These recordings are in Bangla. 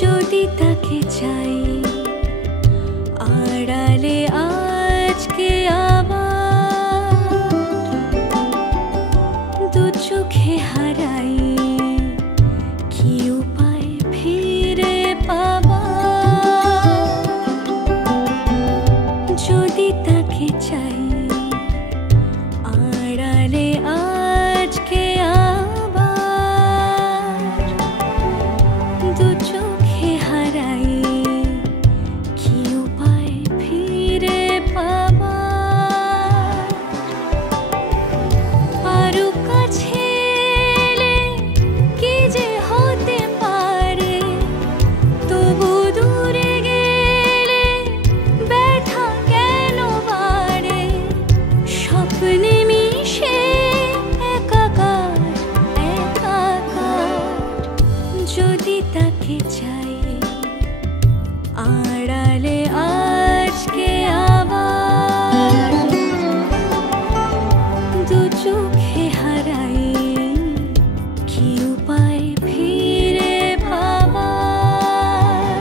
যদি তাকে চাই আড়ালে আজকে আবার দু চোখে হারাই কি উপায় ফিরে পাবার যদি তাকে চাই আড়ালে আজকে আবার দু চোখে হারাই কি উপায় ফিরে পাবার আরো কাছে এলে কি যে হতে পারে তবু দূরে গেলে ব্যথা কেন বাড়ে স্বপ্নে মিশে একাকার একাকার যদি তাকে চাই আড়ালে আজকে আবার দু চোখে হারাই কি উপায় ফিরে পাবার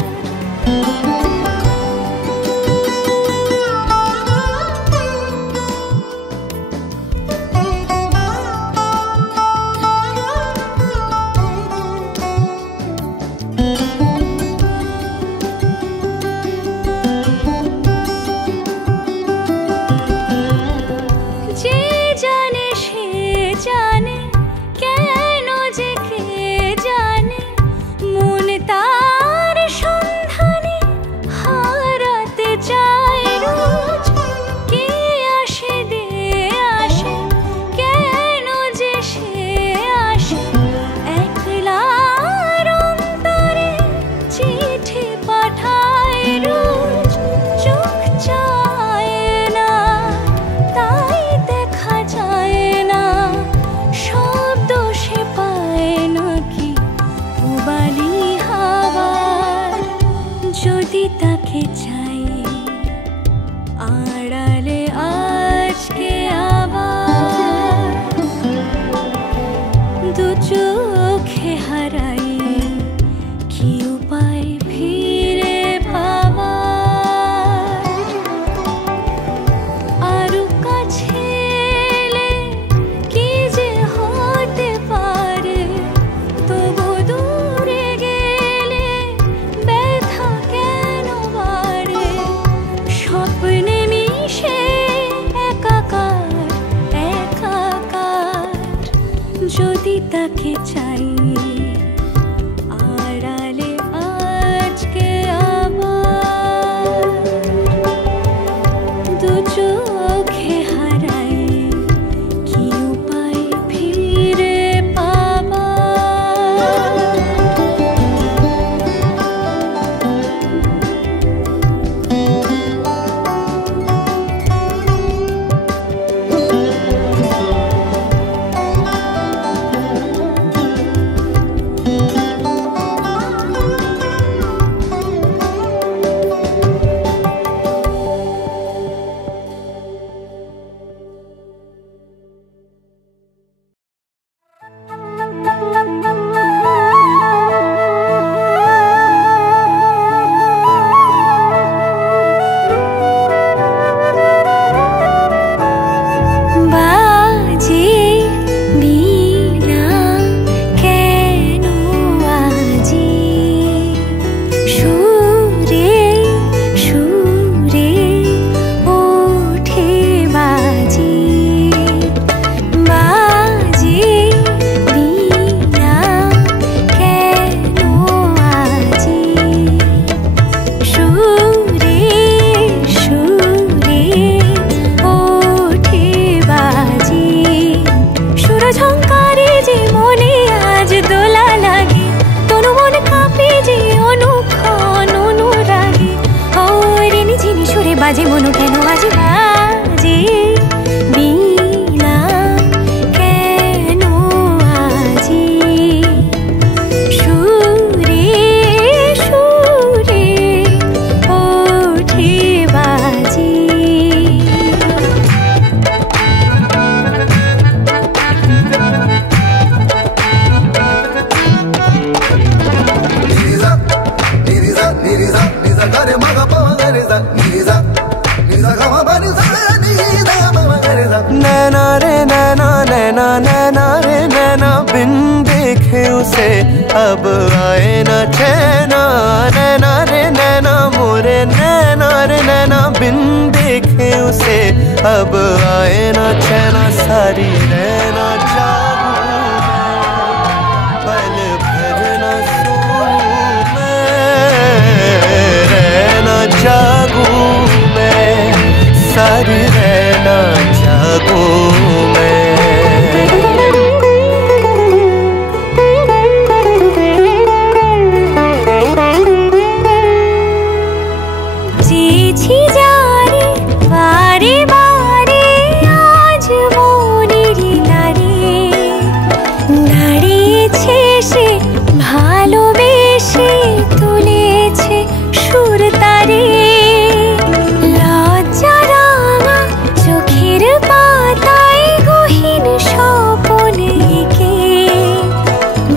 नैना रे नैना नैना नैना रे नैना बिन देखे उसे अब आए न चैना नैना रे नैना मोरे नैना रे नैना बिन देखे उसे अब आए न चैना सारी रहना चाहूं पल भर न सोऊं मैं रहना जागूं मैं सारी रहना जागूं मैं চেয়েছি যারে বারে বারে আজ মনের দ্বারে দাঁড়িয়েছে সে ভালোবেসে তুলেছে সুর তারে লজ্জা রাঙা চোখের পাতায় গহীন স্বপন এঁকে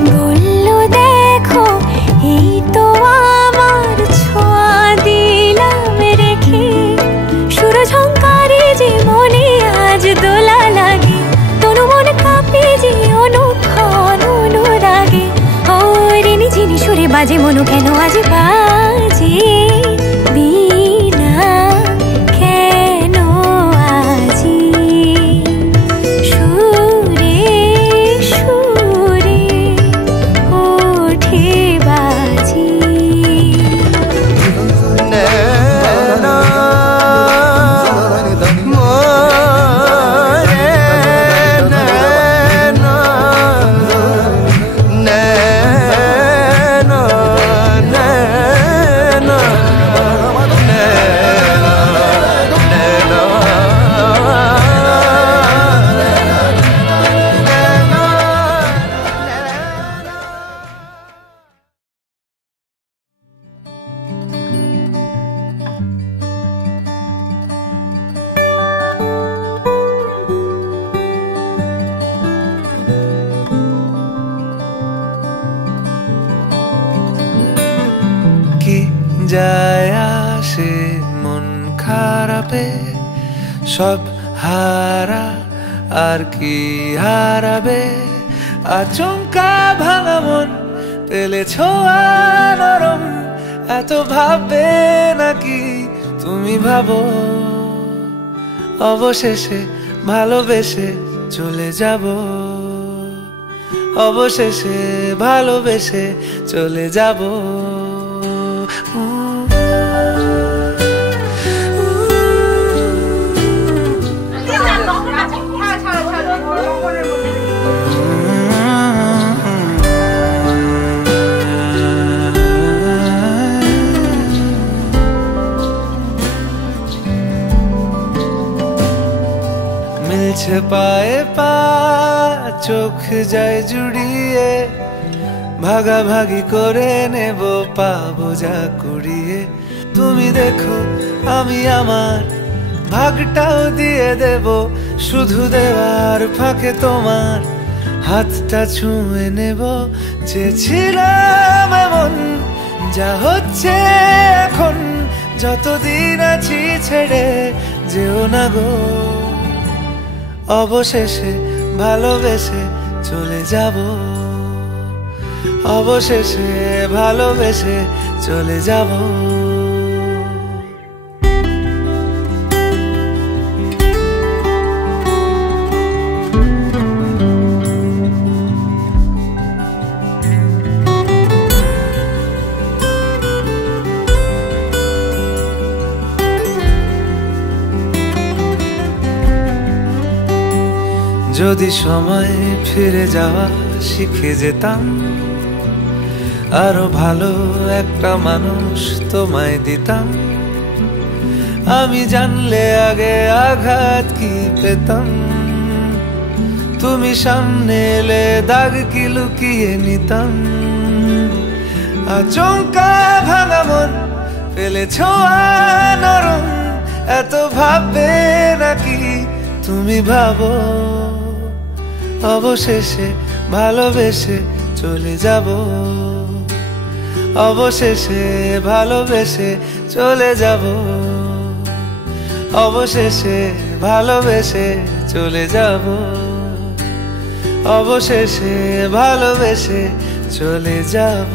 বলল দেখো এই তো আমার ছোঁয়া দিলাম রেখে সুর ঝংকারে যে মনে আজ দোলা লাগে তনু মন কাঁপে যে অনুক্ষণ অনুরাগে ও রিনি ঝিনি সুরে বাজে মনু কেন আজ বাজে বিনা কেন আজি সুরে সুরে ওঠে বাজি नैना मोरे नैना नैना नैना কি যায় আসে মন খারাপে সব হারা আর কি হারাবে আচমকা ভাঙা মন পেলে ছোঁয়া নরম এত ভাববে নাকি তুমি ভাবো অবশেষে ভালোবেসে চলে যাব অবশেষে ভালোবেসে চলে যাব মিলছে পায়ে পা চোখ যায় জুড়িয়ে ভাগাভাগি করে নেব পাবো যা কুড়িয়ে তুমি দেখো আমি আমার ভাগটাও দিয়ে দেব শুধু দেওয়ার ফাঁকে তোমার হাতটা ছুঁয়ে নেব চেয়েছিলাম এমন যা হচ্ছে এখন যতদিন আছি ছেড়ে যেও না গো অবশেষে ভালোবেসে চলে যাব অবশেষে ভালোবেসে চলে যাব যদি সময় ফিরে যাওয়া শিখে যেতাম আরো ভালো একটা মানুষ তোমায় দিতাম আমি জানলে আগে আঘাত কি পেতাম তুমি সামনে এলে দাগ কি লুকিয়ে নিতাম আচমকা ভাঙা মন পেলে ছোঁয়া নরম এত ভাববে নাকি তুমি ভাবো অবশেষে ভালোবেসে চলে যাব অবশেষে ভালোবেসে চলে যাব, অবশেষে ভালোবেসে চলে যাব, অবশেষে ভালোবেসে চলে যাব।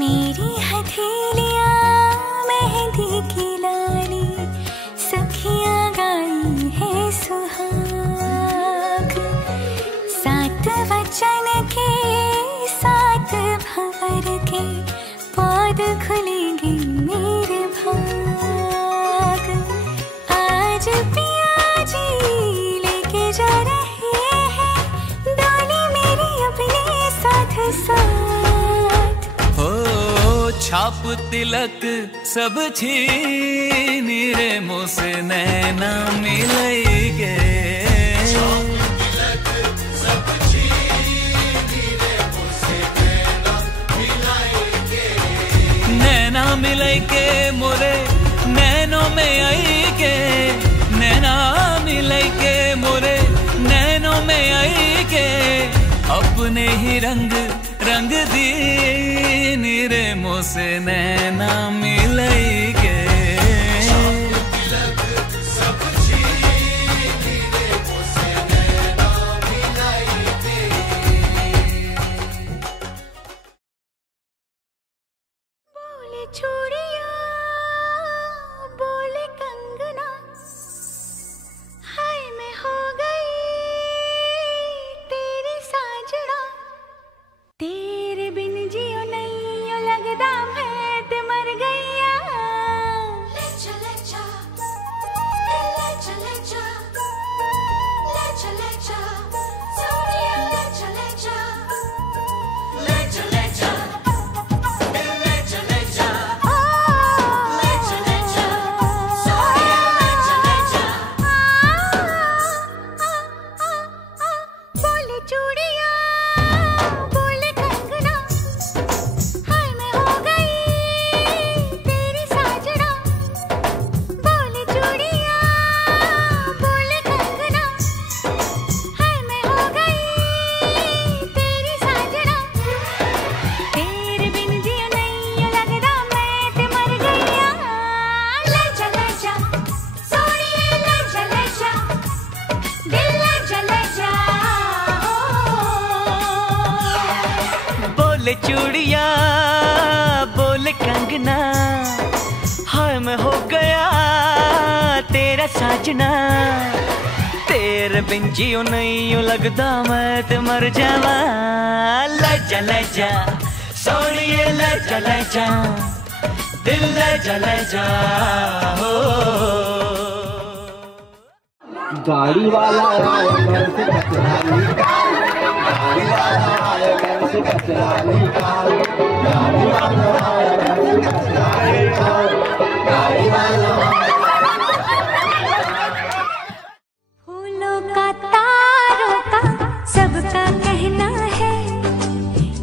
मेरी हथेलियाँ मेहंदी की लाली, सखियाँ गाई है सुहाग। सात वचन के सात भंवर के पौध खुलेंगे मेरे भाग। आज पिया जी लेके जा रहे हैं डोली मेरी अपने साथ साथ। छाप तिलक सब छीन रे मुँह से नैना मिलेंगे, नैना मिलेंगे मोरे नैनों में आएंगे, नैना मिलेंगे मोरे नैनों में आएंगे। अपने ही रंग रंग दी रे मुँह से नैना मिलेंगे। बोले चूड़िया बोले कंगना, हाय मैं हो गई तेरी साजना। तेरे बिन जियो नहीं यो लगदा मैं ते मर गईया। ले चले जा ले चले जा ले चले जा सोनिया, ले चले जा ले चले जा ले चले जा ले चले जा सोनिया, ले चले जा। बोले चूड़िया बोले कंगना, हाय मैं हो गई तेरी साजना। बोले चूड़िया बोले कंगना, हाय मैं हो गई तेरी साजना। तेरे बिन जियो नहीं यो लगदा मैं ते मर गईया। ले चले जा सोनिए, ले चले जा दिल, ले चले जा। बोले चूड़िया बोले कंगना, हाय मैं हो गया तेरा साजना। तेरे बिन जियो नहीं यो लगदा मैं ते मर जावा। ले जा सोनिए, ले जा दिल, ले जा हो। गाड़ी वाला आया घर से कचरा निकाल, गाड़ी वाला आया घर से कचरा निकाल, गाड़ी वाला आया घर से कचरा निकाल, गाड़ी वाला। फूलों का तारों का सबका कहना है,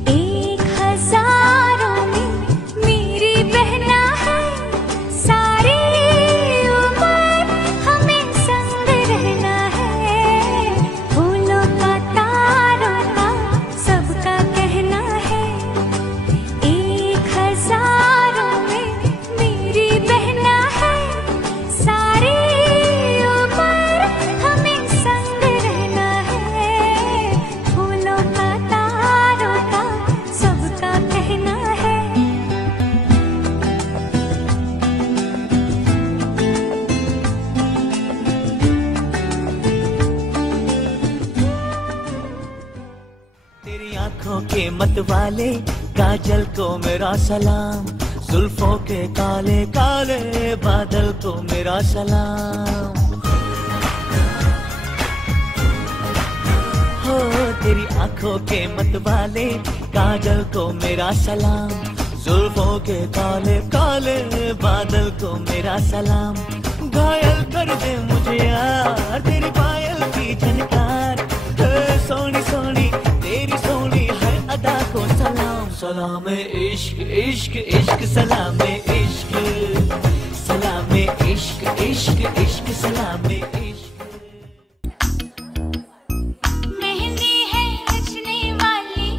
एक हजारों में मेरी बहना है। सारी उम्र हमें संग रहना है। फूलों का तारों का सबका कहना है, एक हजारों में मेरी बहना है। सारी उम्र हमें संग रहना है। फूलों का तारों का सबका कहना है। तेरी आंखों के मतवाले काजल को मेरा सलाम, जुल्फों के काले काले बादल को मेरा सलाम। हो तेरी आंखों के मतवाले काजल को मेरा सलाम, जुल्फों के काले काले बादल को मेरा सलाम। घायल कर दे मुझे यार तेरी पायल की झनकार, सोनी सोनी तेरी सोनी है अदा को सलाम। सलाम इश्क इश्क इश्क सलाम इश्क, सलाम इश्क इश्क इश्क सलाम इश्क। मेहंदी है रचने वाली,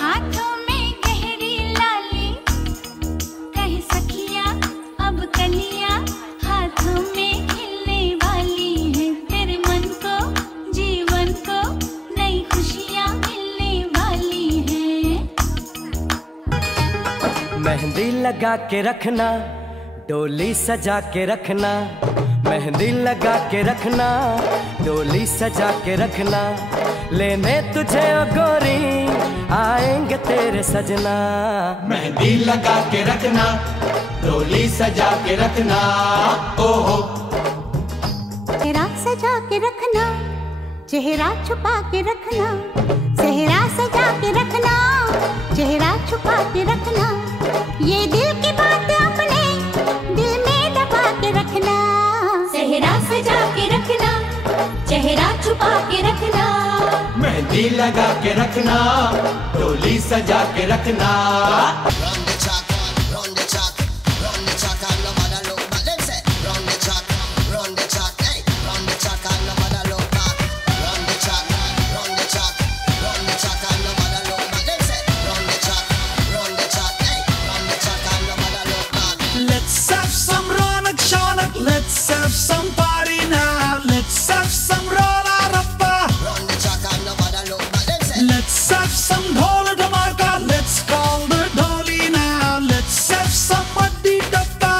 हाथों में गहरी लाली, कहे सखिया अब कलिया हाथों में खिलने वाली है। तेरे मन को जीवन को नई खुशियाँ मिलने वाली है। मेहंदी लगा के रखना, डोली सजा के रखना, मेहंदी लगा के रखना, डोली सजा के रखना, लेने तुझे ओ गोरी आएंगे तेरे सजना। मेहंदी लगा के रखना, डोली सजा के रखना, ओहो। चेहरा सजा के रखना, चेहरा छुपा के रखना, चेहरा सजा के रखना, चेहरा छुपा के रखना, ये दिल की बात अपने दिल में दबा के रखना। चेहरा सजा के रखना, चेहरा छुपा के रखना, मेहंदी लगा के रखना, डोली सजा के रखना। Let's have some party now. Let's have some roll out of bar. Let's have some dhol dhamaka. Let's call the dolly now. Let's have some muddy dappa.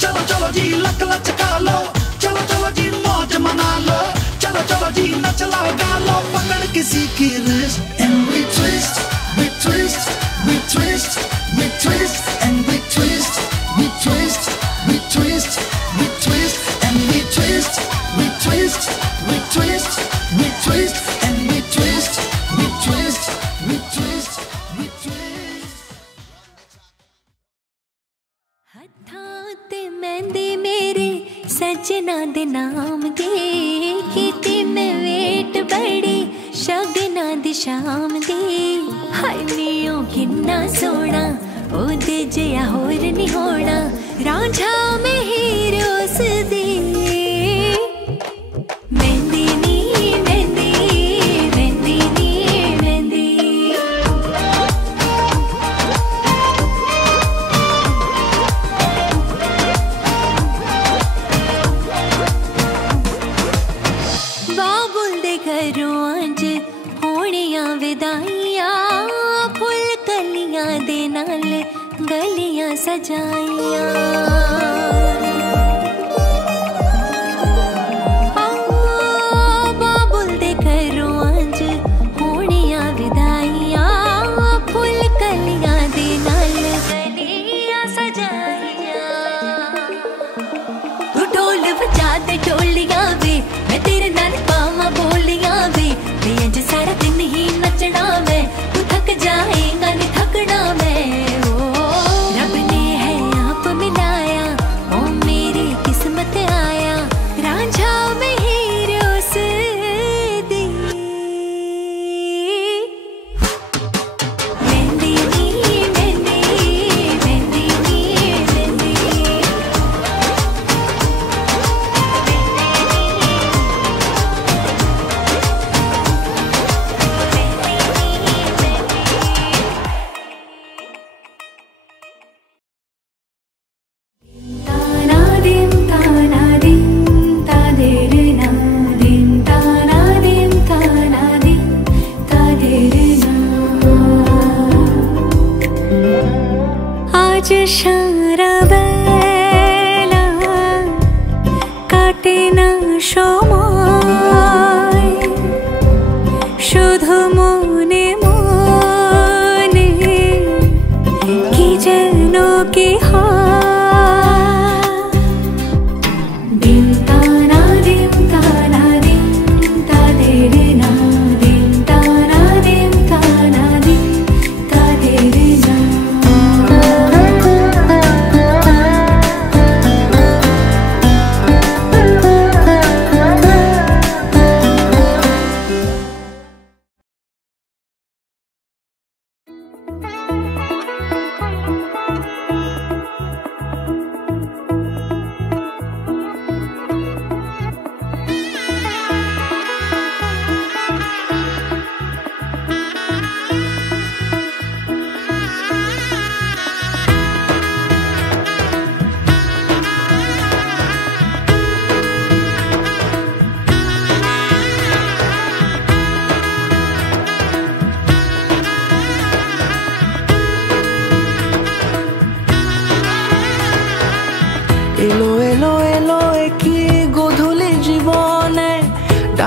Chalo chalo ji lak lachka lo. Chalo chalo ji mauj mana lo. Chalo chalo ji nach laga lo. Pakad kisi ki wrist and we twist, we twist, we twist, we twist and we twist. We twist, we twist, we twist, and we twist, we twist, we twist, we twist, and we twist, we twist, we twist, we twist. हत्थां ते मेहंदी मेरे सजना दे नाम दे, कीती मैं वेट बड़ी शगना दी शाम दे। हाय नीओ किन्ना सोना ओदे जिया होर नहीं होना, रांझा में हीरो सदी। मेहंदी नी मेहंदी, मेहंदी नी मेहंदी। बाबुल दे घरों अज होनियां विदाइयां, फुल कलियां दे नाल गलियां सजाइयां। बाबुल दे घरों अज होनियां विदाइयां, फुल कलियां दे नाल गलियां सजाइयां। तू ढोल बजा दे ढोलियां वे, मैं तेरे नाल पावां बोलियां वे, मैं अज सारा दिन ही नचना मैं, तू थक जाएगा नहीं थकना मैं।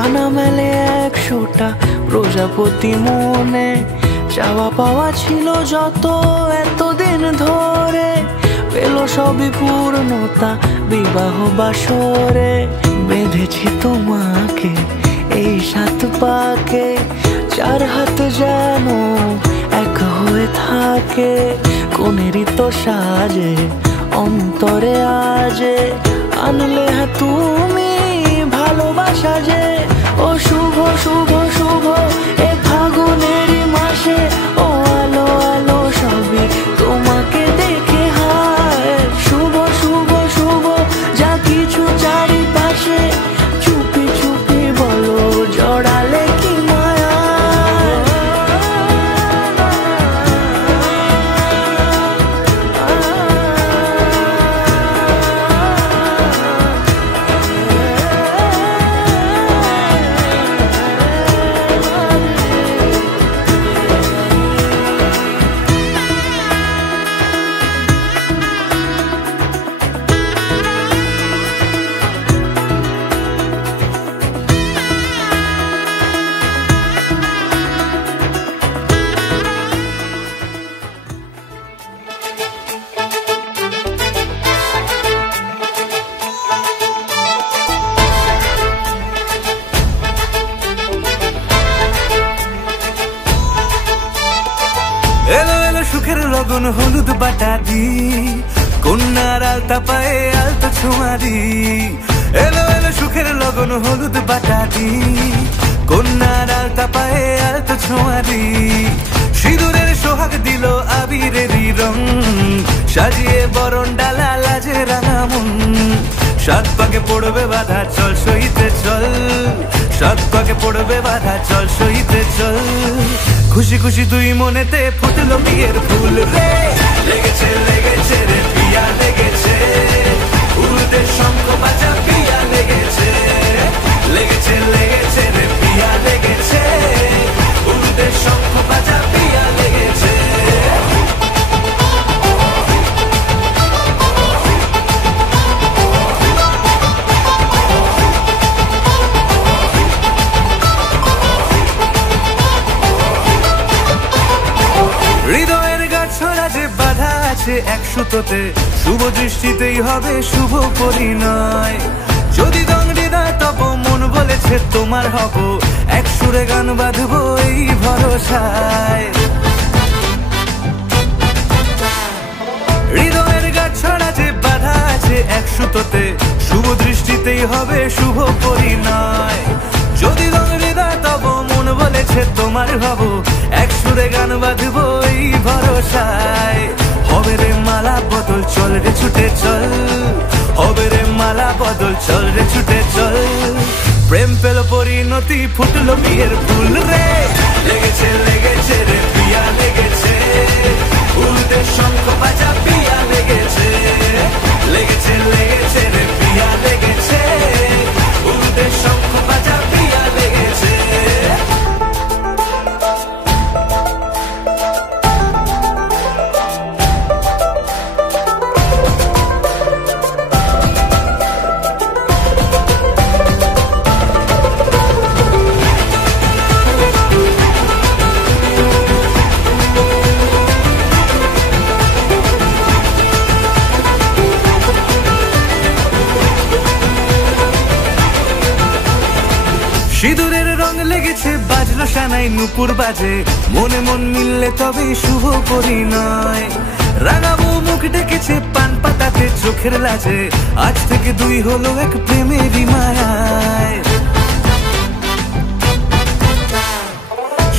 আনা মেলে 100টা প্রজাপতি মনে, চাওয়া পাওয়া ছিল যত এতদিন ধরে, পেল সবই পূর্ণতা বিবাহ বাসরে। বেঁধেছি তোমাকে এই 7 পাকে, 4 হাত যেন এক হয়ে থাকে, কোনেরই তো সাজে অন্তরে আজে আনলে হ্যাঁ তুমি ভালোবাসা যে। ও শুভ শুভ শুভ এ ফাগুনেরই মাসে, ও আলো আলো সবই তোমাকে দেখে হায়। শুভ শুভ শুভ যা কিছু চারিপাশে, চুপি চুপি বলো জড়ালে কি মায়া। এলো এলো সুখের লগন হলুদ বাটা দি, কন্যার আলতা পায়ে আলতা ছোঁয়া দি। এলো এলো সুখের লগন হলুদ বাটা দি, কন্যার আলতা পায়ে আলতা ছোঁয়া দি। সিঁদুরের সোহাগ দিল আবিরেরই রং, সাজিয়ে বরণ ডালা লাজে রাঙা মন। 7 পাকে পড়বে বাধা চল সইতে চল, 7 পাকে পড়বে বাধা চল সইতে চল। খুশি খুশি দুই মনেতে ফুটলো বিয়ের ফুল রে, লেগেছে লেগেছে রে পিয়া লেগেছে, উড়তে শঙ্খ বাজা পিয়া লেগেছে, লেগেছে লেগেছে রে পিয়া লেগেছে, উড়তে শঙ্খ বাজা পিয়া লেগেছে। হৃদয়ের গাছড়া যে বাধা আছে 1 সুতোতে, শুভ দৃষ্টিতেই হবে শুভ পরিণয়। যদি দংড়ি দেয় তব মন বলেছে তোমার হব, 1 সুরে গান বাঁধবো এই ভরসায়। হৃদয়ের গাছড়া যে বাধা আছে 1 সুতোতে, শুভ দৃষ্টিতেই হবে শুভ পরিণয়। যদি দংড়ি দেয় তব মন বলেছে তোমার হব, 1 সুরে গান বাঁধবো এই ভরসায়। হবে রে মালা বদল চল রে ছুটে চল, হবে রে মালা বদল চল রে ছুটে চল। প্রেম পেল পরিণতি ফুটলো বিয়ের ফুল রে, লেগেছে লেগেছে রে পিয়া লেগেছে, উড়তে শঙ্খ বাজা পিয়া লেগেছে, লেগেছে লেগেছে রে পিয়া লেগেছে, উড়তে শঙ্খ বাজা পিয়া লেগেছে। সিঁদুরের রং লেগেছে বাজলো সানাই নুপুর বাজে, মনে মন মিললে তবে শুভ পরিণয়। রাঙাবো মুখ ডেকেছে পান পাতাতে চোখের লাজে, আজ থেকে 2 হলো এক প্রেমেরই মায়ায়।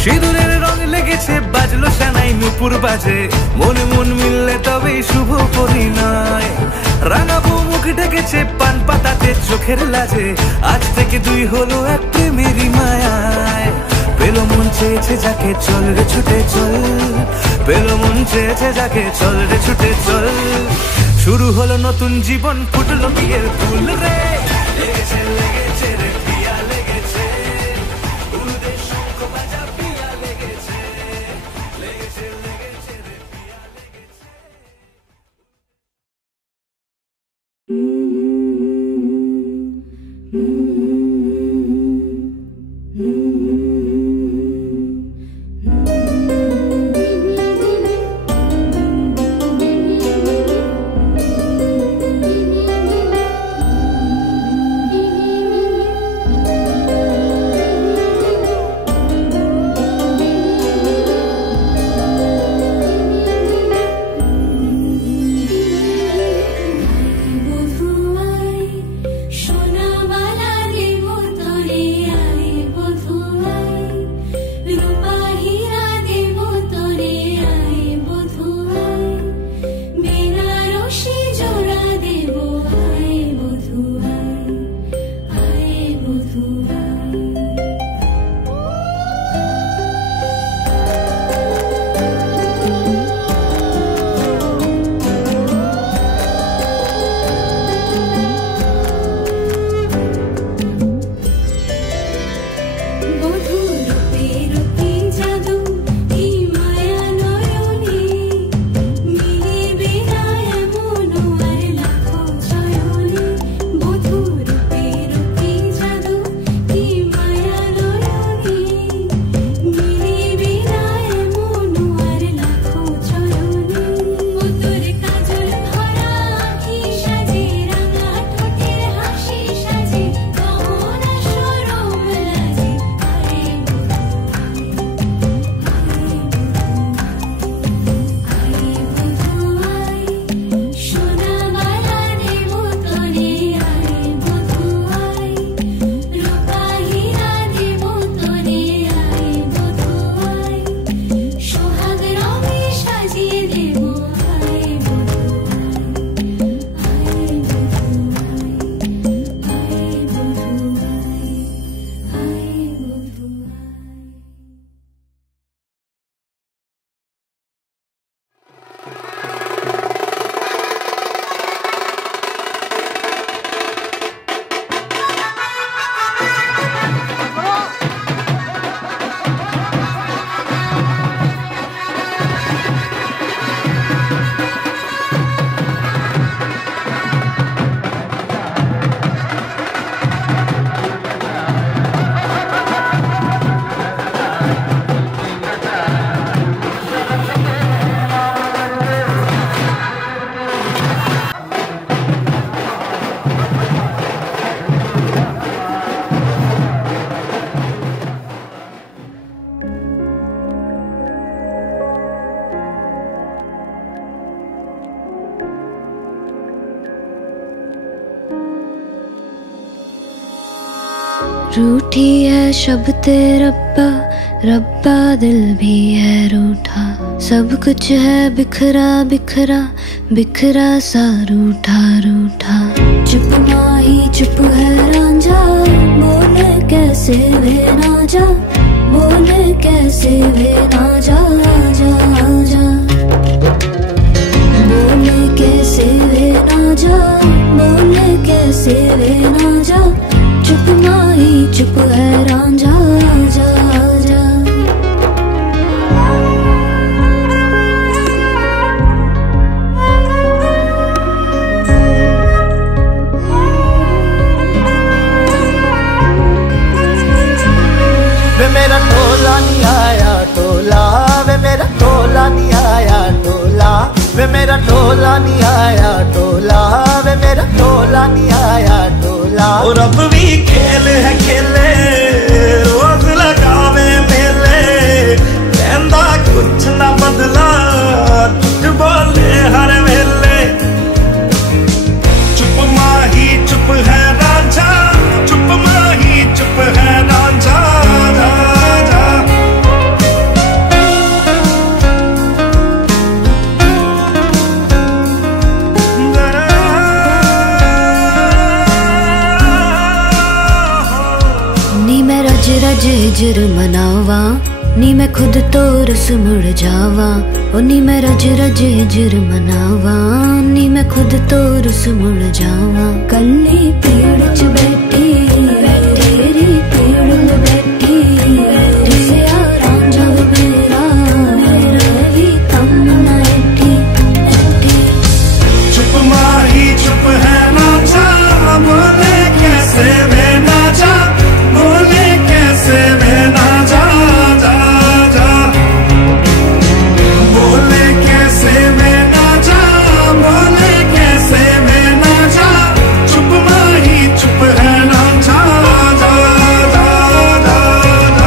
সিঁদুরের রং লেগেছে বাজলো সানাই নুপুর বাজে, মনে মন মিললে তবে শুভ পরিণয়। রাঙাবো মুখ ডেকেছে পান পাতাতে চোখের লাজে, আজ থেকে 2 হলো এক প্রেমেরই মায়ায়। পেলো মন চেয়েছে যাকে চল রে ছুটে চল, পেলো মন চেয়েছে যাকে চল রে ছুটে চল। শুরু হলো নতুন জীবন ফুটলো বিয়ের ফুল রে, লেগেছে লেগেছে রে পিয়া লেগেছে, উড়তে শঙ্খ বাজা পিয়া লেগেছে, লেগেছে লেগেছে রে পিয়া লেগেছে। रूठी है शब्द रब्बा, रब्बा दिल भी है रूठा। सब कुछ है बिखरा बिखरा, बिखरा सा रूठा रूठा। चुप माही चुप है रांझा, बोले कैसे वे ना जा, बोले कैसे वे ना जा जा जा। बोले कैसे वे ना जा, बोले कैसे वे ना जा। चुप माही चुप है रांझा जा जा। वे मेरा टोला नहीं आया टोला, वे मेरा टोला नहीं आया टोला, वे मेरा टोला नहीं आया टोला, वे मेरा टोला नहीं आया टोला। और अब भी खेल है खेले, रोज लगावे मेले, कहंदा कुछ ना बदला, झूठ बोले हर वेले। चुप माही चुप है रांझा, चुप माही चुप है रांझा। रज हिजर मनावा, नी मैं खुद तो रस मुड़ जावा। ओ नी मैं रज रज हिजर मनावा, नी मैं खुद तो रस मुड़ जावा। कल्ली पेड़ च बैठी तेरी पेड़ में बैठी, रिया रांझा मेरा मेरा भी कम न ऐठी ऐठी। चुप माही चुप है रांझा, बोले कैसे वे ना जा, बोले कैसे वे ना जा जा जा। बोले कैसे वे ना जा, बोले कैसे वे ना जा। चुप माही चुप है रांझा जा जा जा जा।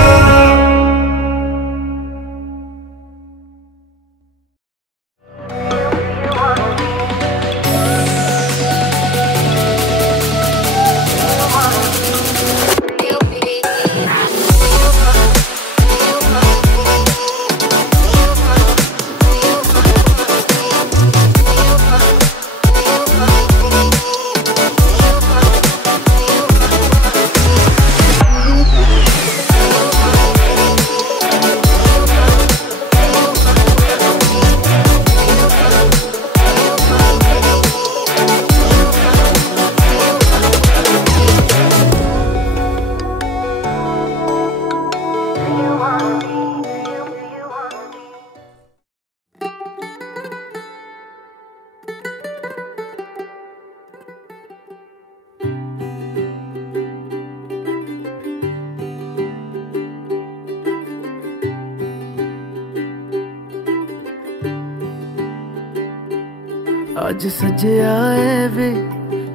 आज सजया है वे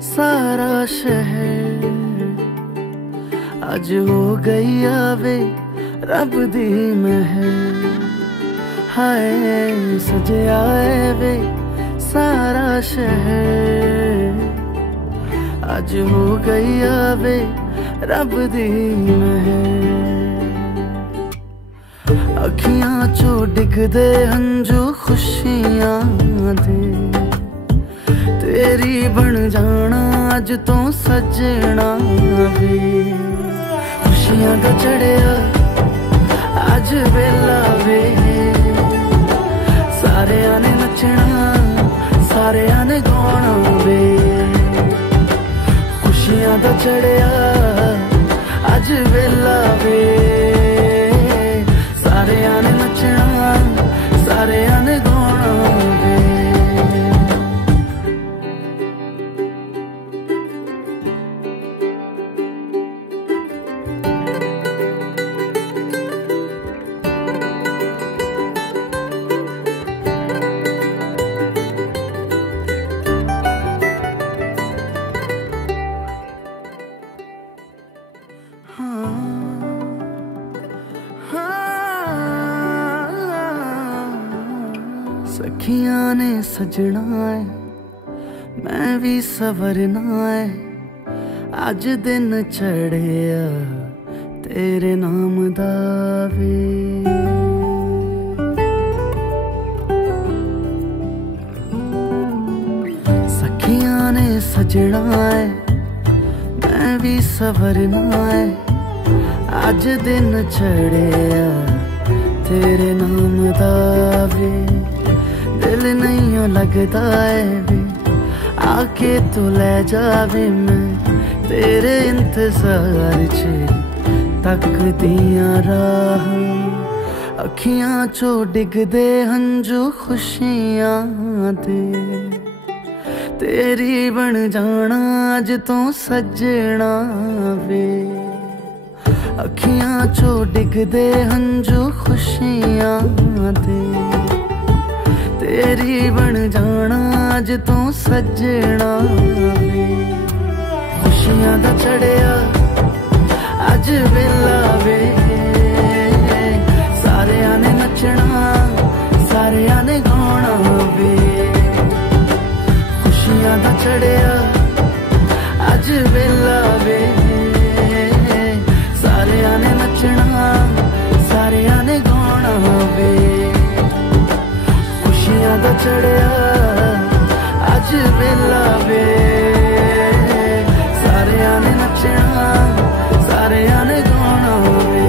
सारा शहर, आज हो गई आवे रब दी महर। हाय सजया है वे सारा शहर, आज हो गई आवे रब दी महर। अखियां चो डिगदे हंजू खुशियां दे, तेरी बन जाना अज तो सजना वे। खुशियां दा चढ़िया अज वेला वे, सारे ने नचना सारे ने गाना वे। खुशियां दा चढ़िया अज वेला वे, सारे ने नचना सारे ने गाना वे। सखियां ने सजना है मैं भी सवरना है, अज दिन चढ़िया तेरे नाम दावे सखियां ने सजना है मैं भी सवरना है अज दिन चढ़िया तेरे नाम दावे दिल नहीं लगता है वे आके तू ले जावे मैं तेरे इंतजार च तकदियां राह अखियां चो डिगदे हंजू खुशियां दे तेरी बन जाना अज तो सजना वे अखियां चो डिगदे हंजू खुशियां दे तेरी बन जाना अज तो सजना वे खुशियां दा चढ़िया अज वेला वे सारियां ने नचना सारियां ने गाना वे खुशियां दा चढ़िया अज वेला वे सारियां ने नचना सारियां ने गाना वे खुशियां दा चढ़िया अज वेला वे सारियां ने नचना सारियां ने गाना वे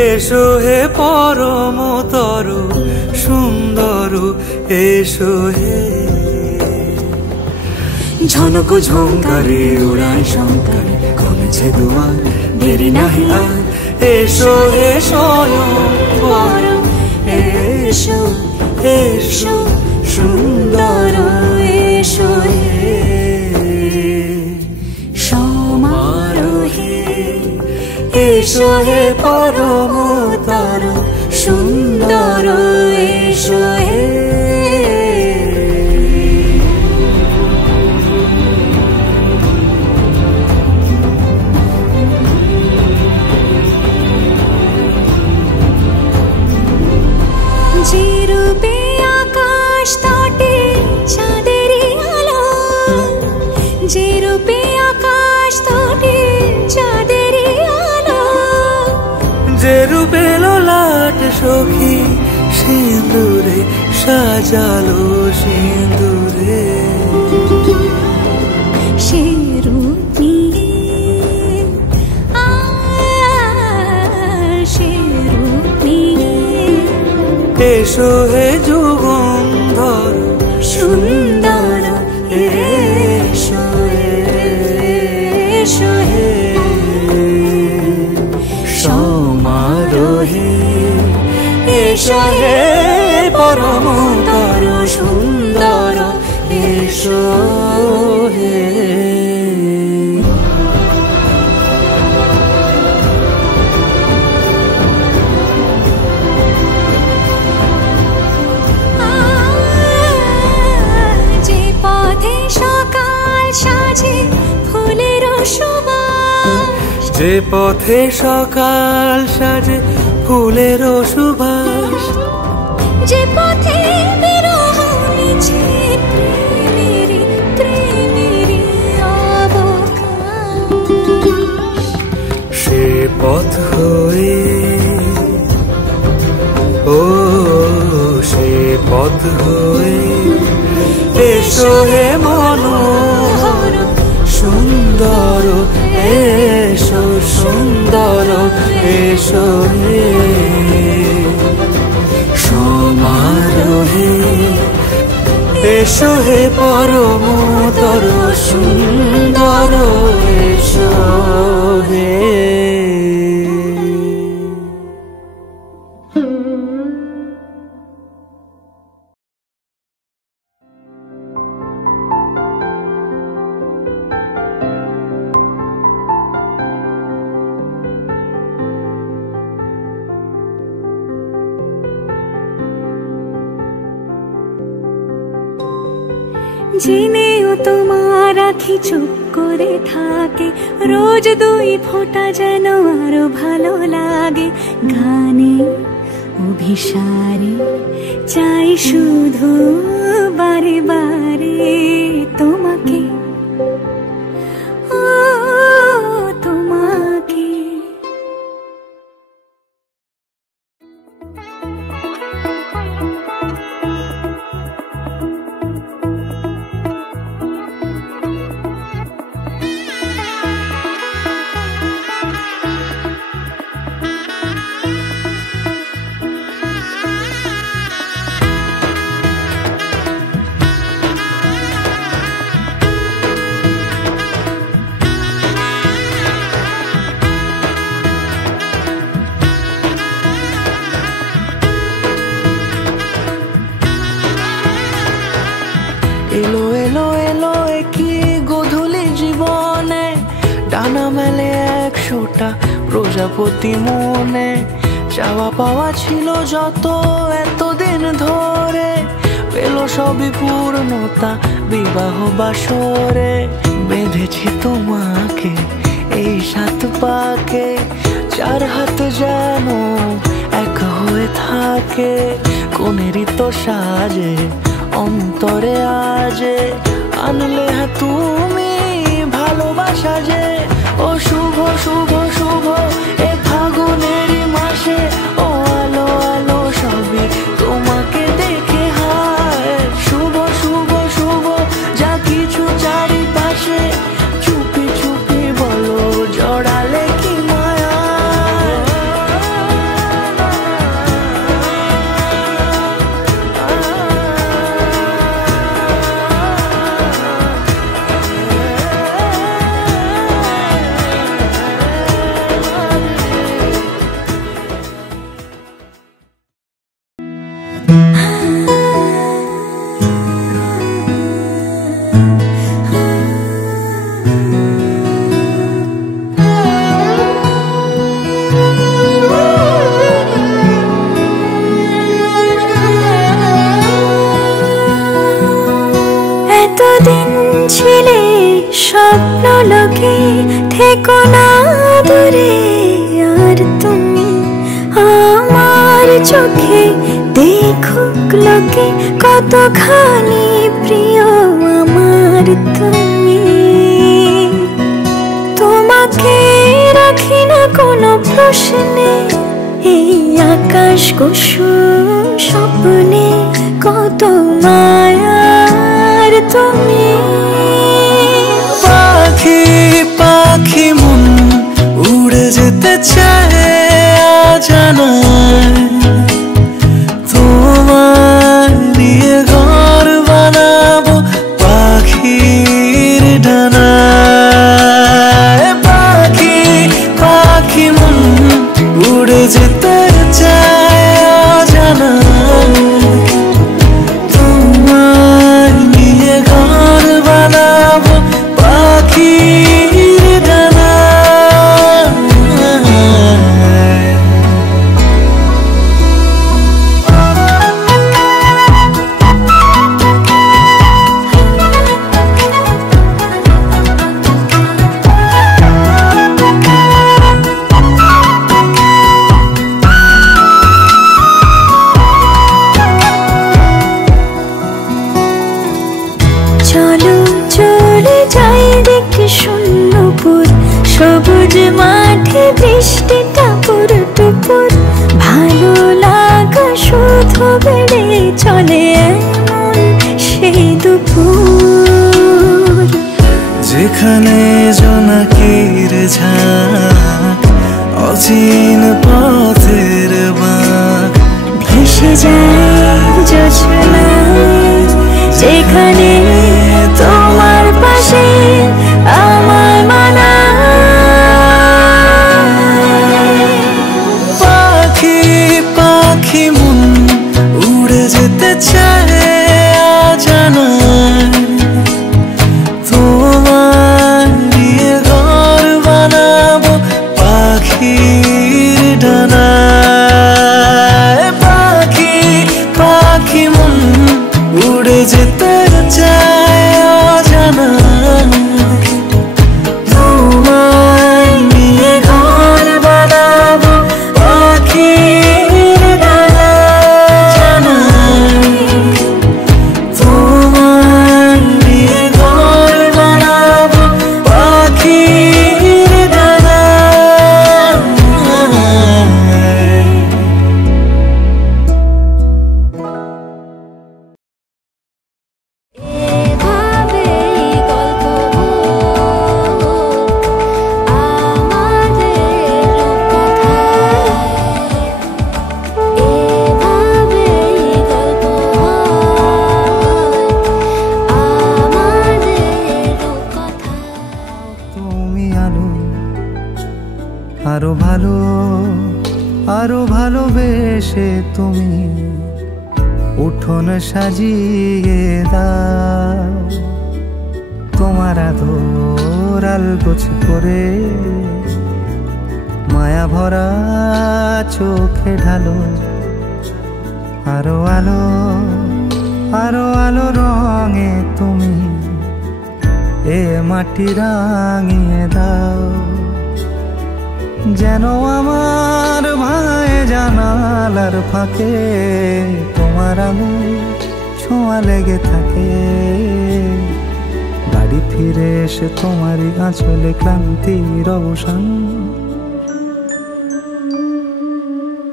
এসো হে পরমতর সুন্দর এসো হে ঝনক ঝঙ্কারে উড়ায় শঙ্কারে কমেছে দুয়ার দেরি নাহি আর এসো হে স্বয়ং পরম এসো এসো সুন্দর এসো হে সমারোহে এসো হে পরমতর সুন্দর এসো হে যে রূপে আকাশ তটে চাঁদেরই আলো যে রূপে আকাশ তটে চাঁদেরই আলো যে রূপে ললাট সখী সিঁদুরে সাজালো সিঁদুরে সে রূপ নিয়ে সে রূপ নিয়ে এসো হে যুগন্ধর সুন্দর এসো এসো হে সমারোহে এসো হে পরমতর সুন্দর এসো হে যে পথে সকাল সাজে ফুলের সুবাস যে পথে বিরহ নিছে প্রেমের প্রেমের অবকাশ সে পথ হয়ে ও সে পথ হয়ে এসো হে মনোহর সুন্দর এসো সুন্দর এসো হে সমারোহে এসো হে পরমতর সুন্দর এসো হে। জেনেও তোমার আখি চুপ করে থাকে, রোজ দুই ফোঁটা যেন আরো ভালো লাগে। গানে অভিসারে চাই শুধু বারে বারে তোমাকে, ও তোমাকে। এলো এলো এলো কি গোধূলি জীবনে, ডানা মেলে 100টা প্রজাপতি মনে। চাওয়া পাওয়া ছিল যত এতদিন ধরে, পেল সবই পূর্ণতা বিবাহ বাসরে। বেঁধেছি তোমাকে এই 7 পাকে, 4 হাত যেন এক হয়ে থাকে। কোনেরই তো সাজে অন্তরে আজে, আনলে তুমি ভালোবাসা যে। ও শুভ শুভ শুভ এ ফাগুনেরই মাসে, ও আলো আলো সবই তোমাকে দেখে হায়। শুভ শুভ শুভ যা কিছু চারিপাশে, চুপি চুপি বলো জড়ালে কি মায়া। এতদিন ছিলে স্বপ্ন লোকে, থেকো না দূরে আর তুমি আমার চোখে। দেখুক লোকে কতখানি প্রিয় আমার তুমি। তোমাকে রাখি না কোনো প্রশ্নে, এই আকাশ কুসুম স্বপ্নে কত মায়ার তুমি। পাখি পাখি মন উড়ে যেতে চায় জানায়, তোমার নিয়ে ঘর বানাবো পাখির ডানায়। পাখি পাখি মন উড়ে যেতে চায় জানায়, তোমার নিয়ে ঘর বানাবো পাখির ডানায়। চলো চলে যাই দেখে শূন্যপুর, সবুজ মাঠে বৃষ্টি টাপুর টুপুর। ভালো লাগা শুধু বেড়ে চলে এমন সেই দুপুর, যেখানে জোনাকির ঝাঁক, অচিন পথের বাঁক। ভেসে যায় যোছনায় যেখানে তোমার পাশে আমায় মানায়। পাখি পাখি মন উড়ে যেতে চায় অজানায়, তোমার নিয়ে ঘর বানাবো পাখির ডানায়। পাখি পাখি মন উড়ে যেতে চায় অজানায়, তোমার নিয়ে ঘর বানাবো পাখির ডানায়। তোমার নিয়ে ঘর বানাবো পাখির ডানায়। এভাবেই গল্প আমাদের রূপকথায়, এভাবেই গল্প আমাদের রূপকথায়। তুমি আলো আরো ভালো আরো ভালোবেসে তুমি উঠোন সাজিয়ে দাও, তোমার আদর আলগোছ করে মায়া ভরা চোখে ঢালো। আরো আলো আরো আলো রঙে তুমি এ মাটি রাঙিয়ে দাও, যেন আমার ভাই জানালার ফাঁকে তোমার আলো ছোঁয়া লেগে থাকে। বাড়ি ফিরে এসে তোমারই আঁচলে ক্লান্তির অবসান,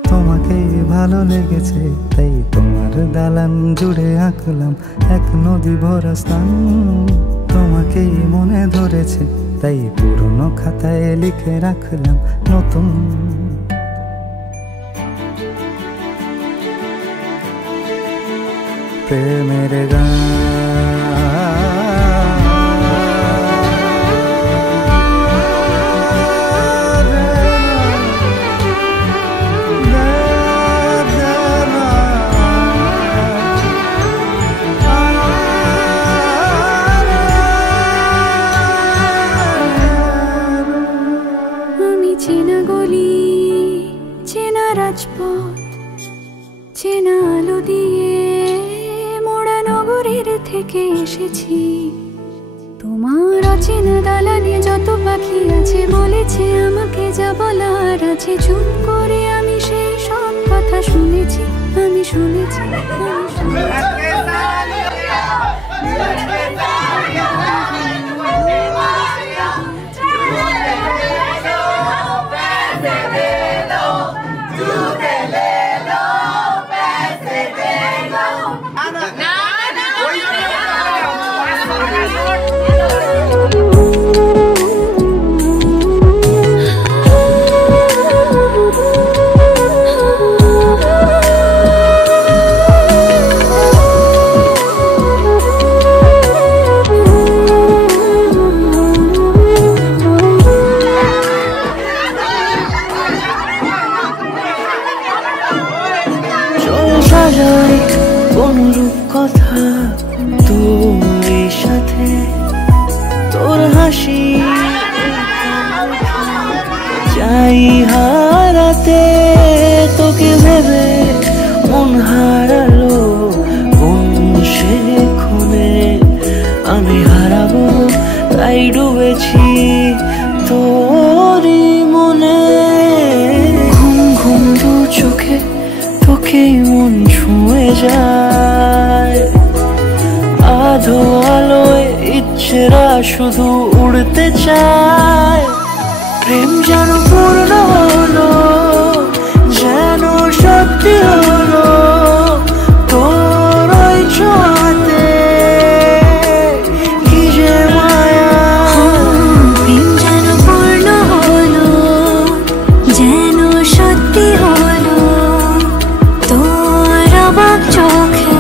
তোমাকে ভালো লেগেছে তাই তোমার দালান জুড়ে আঁকলাম এক নদী ভরা স্থান। তোমাকে মনে ধরেছে তাই পুরনো খাতায় লিখে রাখলাম নতুন। প্রেমের গান আমি চেনা গলি, চেনা রাজপথ, চেনা আলো দিয়ে মোড়া নগরের থেকে এসেছি। তোমার অচেনা দালানে যত পাখি আছে বলেছে আমাকে যা বলার আছে, চুপ করে আমি সেই সব কথা শুনেছি, আমি শুনেছি, আমি শুনেছি। অনুরূপ কথা তোর সাথে, তোর হাসি চাই হারাতে তোকে ভেবে মন হারালো কোন সে খুনে। আমি হারাবো তাই ডুবেছি তোরই মনে। ঘুম ঘুম দু চোখে তোকেই মন ছুঁয়ে যায়, আধো আলোয় ইচ্ছেরা শুধু উড়তে চায়। প্রেম যেন পূর্ণ হলো, যেন সত্যি হলো তোর ওই ছোঁয়াতে, কি যে মায়া। প্রেম যেন পূর্ণ হলো, যেন সত্যি হলো তোর অবাক চোখে,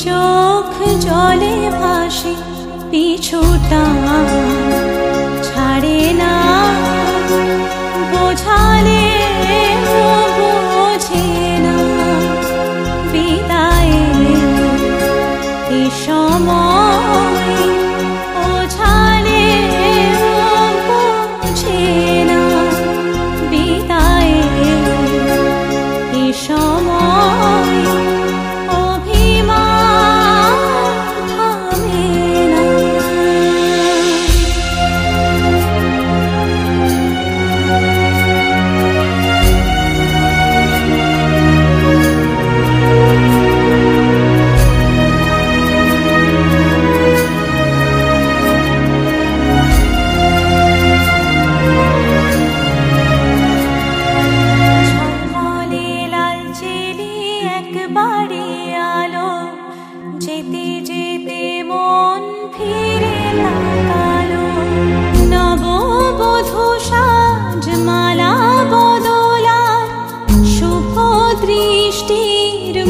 চোখ জলে ভাসে পিছুটা ছাড়ে না বোঝালে বোঝে না বিদায়ে এ সময় বোঝালে বোঝে না বিদায়ে এ সময়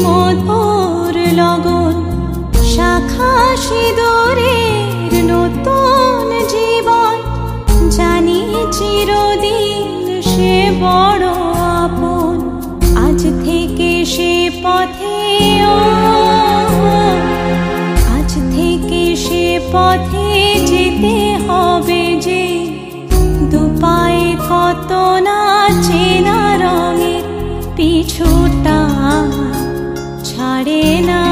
মধুর লগন শাখা সিঁদুরের নতুন জীবন জানি চিরদিন সে বড় আপন আজ থেকে সে পথে আজ থেকে সে পথে যেতে হবে যে দুপায়ে কত না চেনা রঙের পিছুটা ছাড়ে না